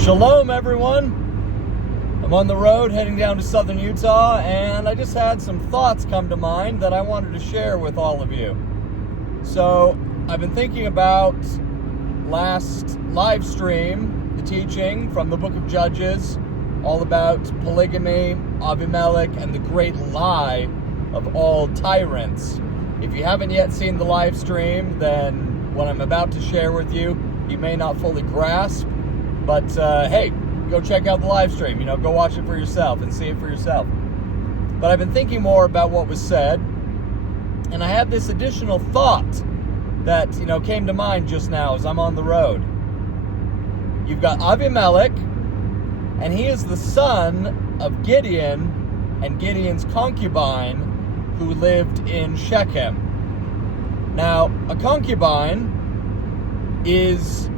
Shalom, everyone. I'm on the road heading down to southern Utah, and I just had some thoughts come to mind that I wanted to share with all of you. So I've been thinking about last live stream, the teaching from the book of Judges, all about polygamy, Abimelech, and the great lie of all tyrants. If you haven't yet seen the live stream, then what I'm about to share with you, you may not fully grasp. But, hey, go check out the live stream. Go watch it for yourself and see it for yourself. But I've been thinking more about what was said, and I had this additional thought that, came to mind just now as I'm on the road. You've got Abimelech, and he is the son of Gideon and Gideon's concubine who lived in Shechem. Now, a concubine is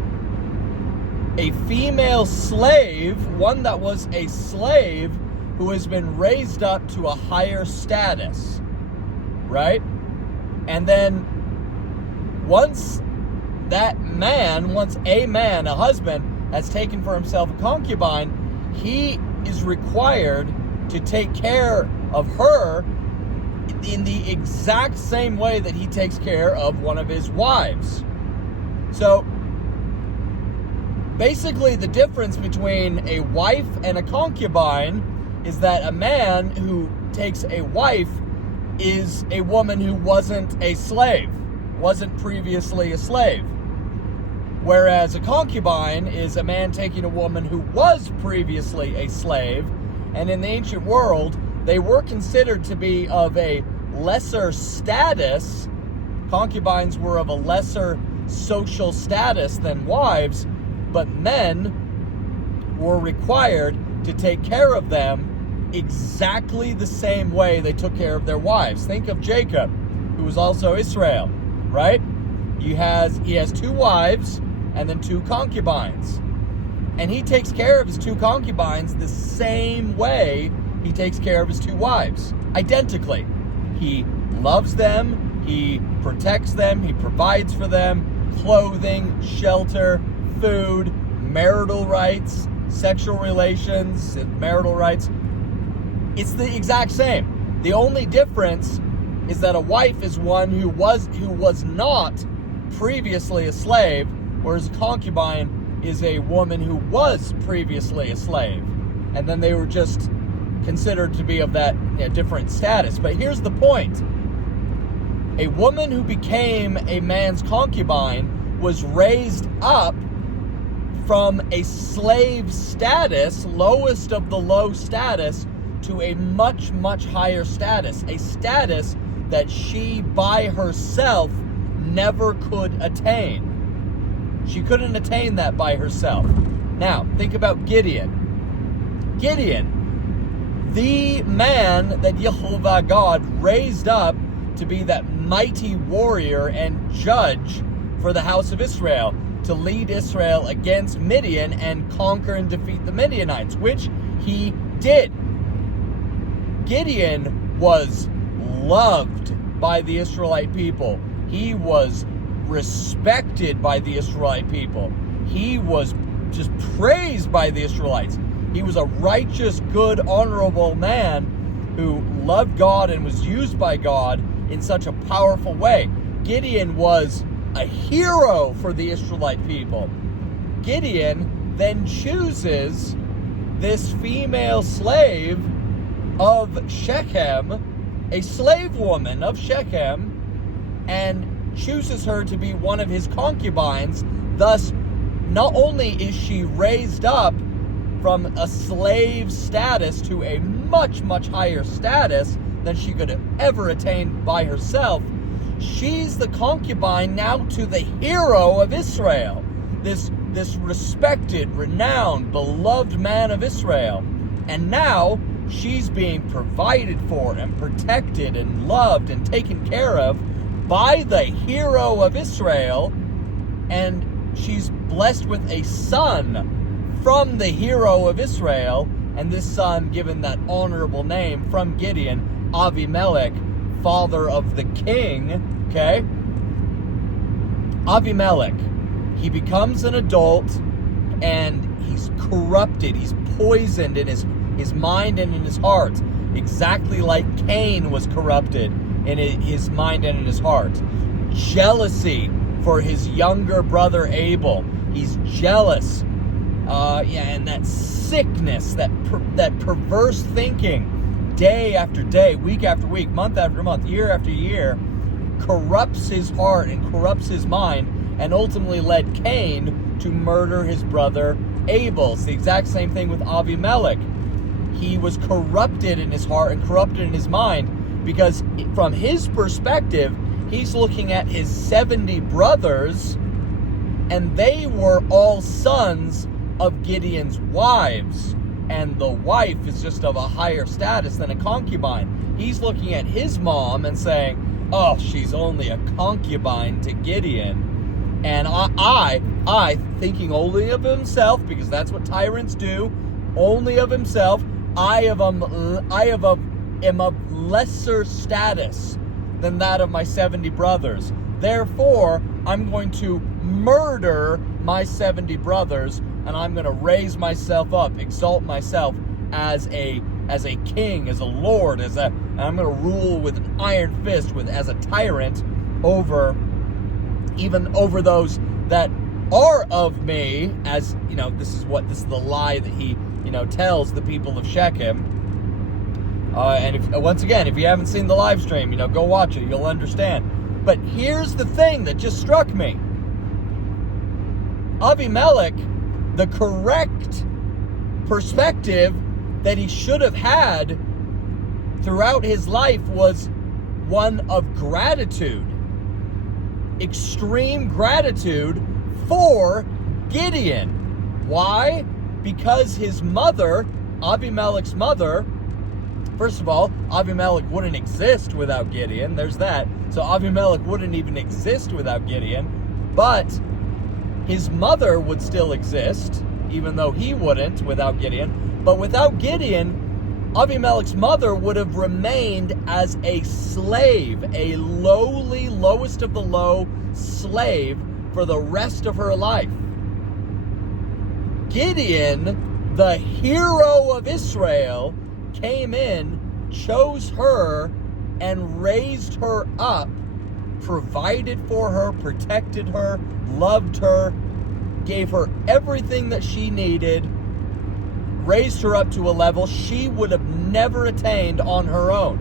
a female slave, one that was a slave who has been raised up to a higher status, right? And then once a husband, has taken for himself a concubine, he is required to take care of her in the exact same way that he takes care of one of his wives. So basically, the difference between a wife and a concubine is that a man who takes a wife is a woman who wasn't a slave, wasn't previously a slave. Whereas a concubine is a man taking a woman who was previously a slave, and in the ancient world, they were considered to be of a lesser status. Concubines were of a lesser social status than wives, but men were required to take care of them exactly the same way they took care of their wives. Think of Jacob, who was also Israel, right? He has 2 wives and then 2 concubines. And he takes care of his 2 concubines the same way he takes care of his 2 wives, identically. He loves them, he protects them, he provides for them, clothing, shelter, food, marital rights, sexual relations, and marital rights. It's the exact same. The only difference is that a wife is one who was not previously a slave, whereas a concubine is a woman who was previously a slave. And then they were just considered to be of that different status. But here's the point. A woman who became a man's concubine was raised up from a slave status, lowest of the low status, to a much, much higher status. A status that she by herself never could attain. She couldn't attain that by herself. Now, think about Gideon. Gideon, the man that Jehovah God raised up to be that mighty warrior and judge for the house of Israel, to lead Israel against Midian and conquer and defeat the Midianites, which he did. Gideon was loved by the Israelite people. He was respected by the Israelite people. He was just praised by the Israelites. He was a righteous, good, honorable man who loved God and was used by God in such a powerful way. Gideon was a hero for the Israelite people. Gideon then chooses this female slave of Shechem, a slave woman of Shechem, and chooses her to be one of his concubines. Thus, not only is she raised up from a slave status to a much, much higher status than she could have ever attained by herself, she's the concubine now to the hero of Israel, this respected, renowned, beloved man of Israel. And now she's being provided for and protected and loved and taken care of by the hero of Israel, and she's blessed with a son from the hero of Israel, and this son given that honorable name from Gideon, Abimelech, father of the king, okay? Abimelech, he becomes an adult, and he's corrupted, he's poisoned in his mind and in his heart, exactly like Cain was corrupted in his mind and in his heart. Jealousy for his younger brother Abel. He's jealous. And that sickness, that perverse thinking, day after day, week after week, month after month, year after year, corrupts his heart and corrupts his mind, and ultimately led Cain to murder his brother Abel. It's the exact same thing with Abimelech. He was corrupted in his heart and corrupted in his mind, because from his perspective, he's looking at his 70 brothers, and they were all sons of Gideon's wives, and the wife is just of a higher status than a concubine. He's looking at his mom and saying, oh, she's only a concubine to Gideon. And I thinking only of himself, because that's what tyrants do, only of himself, I am of lesser status than that of my 70 brothers. Therefore, I'm going to murder my 70 brothers, and I'm going to raise myself up, exalt myself as a king, as a lord, and I'm going to rule with an iron fist, as a tyrant over those that are of me. As you know, this is the lie that he tells the people of Shechem. And once again, if you haven't seen the live stream, go watch it. You'll understand. But here's the thing that just struck me. Abimelech, the correct perspective that he should have had throughout his life was one of gratitude. Extreme gratitude for Gideon. Why? Because his mother, Abimelech's mother, first of all, Abimelech wouldn't exist without Gideon. There's that. So Abimelech wouldn't even exist without Gideon. But his mother would still exist, even though he wouldn't without Gideon. But without Gideon, Abimelech's mother would have remained as a slave, a lowly, lowest of the low slave for the rest of her life. Gideon, the hero of Israel, came in, chose her, and raised her up, provided for her, protected her, loved her, gave her everything that she needed, raised her up to a level she would have never attained on her own.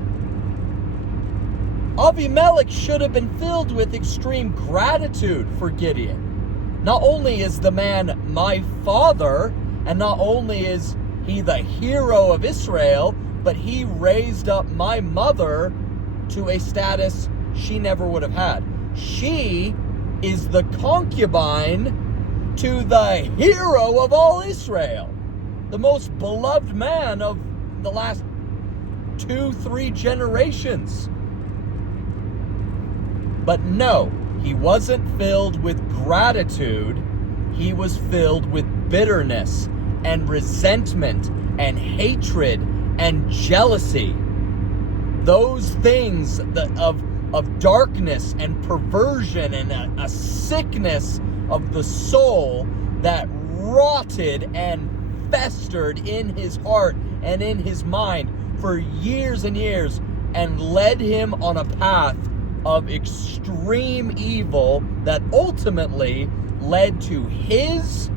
Abimelech should have been filled with extreme gratitude for Gideon. Not only is the man my father, and not only is he the hero of Israel, but he raised up my mother to a status she never would have had. She is the concubine to the hero of all Israel, the most beloved man of the last 2-3 generations. But no, he wasn't filled with gratitude. He was filled with bitterness and resentment and hatred and jealousy. Those things of darkness and perversion and a sickness of the soul that rotted and festered in his heart and in his mind for years and years, and led him on a path of extreme evil that ultimately led to his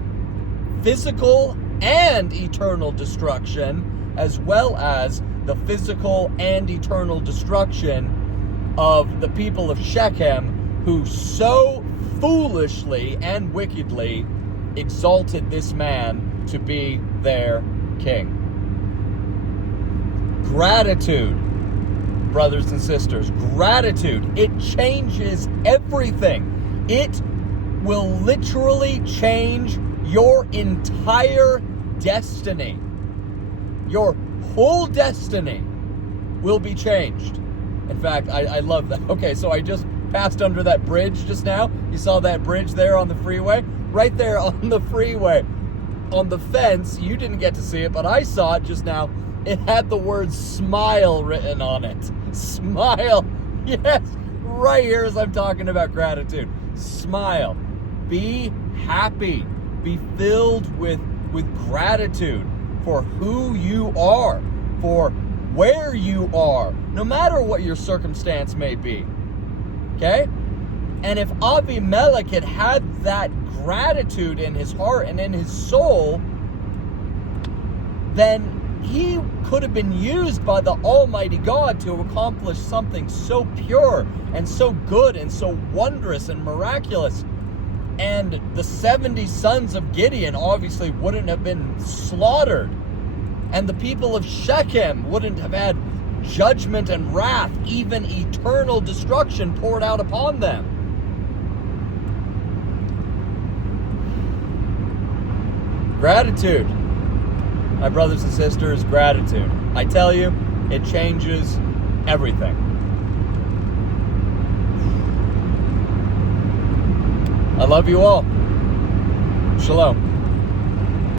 physical and eternal destruction, as well as the physical and eternal destruction of the people of Shechem, who so foolishly and wickedly exalted this man to be their king. Gratitude, brothers and sisters, gratitude, it changes everything. It will literally change your entire destiny. Your whole destiny will be changed. In fact, I love that. Okay, so I just passed under that bridge just now. You saw that bridge there on the freeway? Right there on the freeway. On the fence, you didn't get to see it, but I saw it just now. It had the word smile written on it. Smile. Yes, right here as I'm talking about gratitude. Smile. Be happy. Be filled with with gratitude for who you are, for where you are, no matter what your circumstance may be. Okay? And if Abimelech had had that gratitude in his heart and in his soul, then he could have been used by the Almighty God to accomplish something so pure and so good and so wondrous and miraculous. And the 70 sons of Gideon obviously wouldn't have been slaughtered. And the people of Shechem wouldn't have had judgment and wrath, even eternal destruction poured out upon them. Gratitude. My brothers and sisters, gratitude. I tell you, it changes everything. I love you all. Shalom.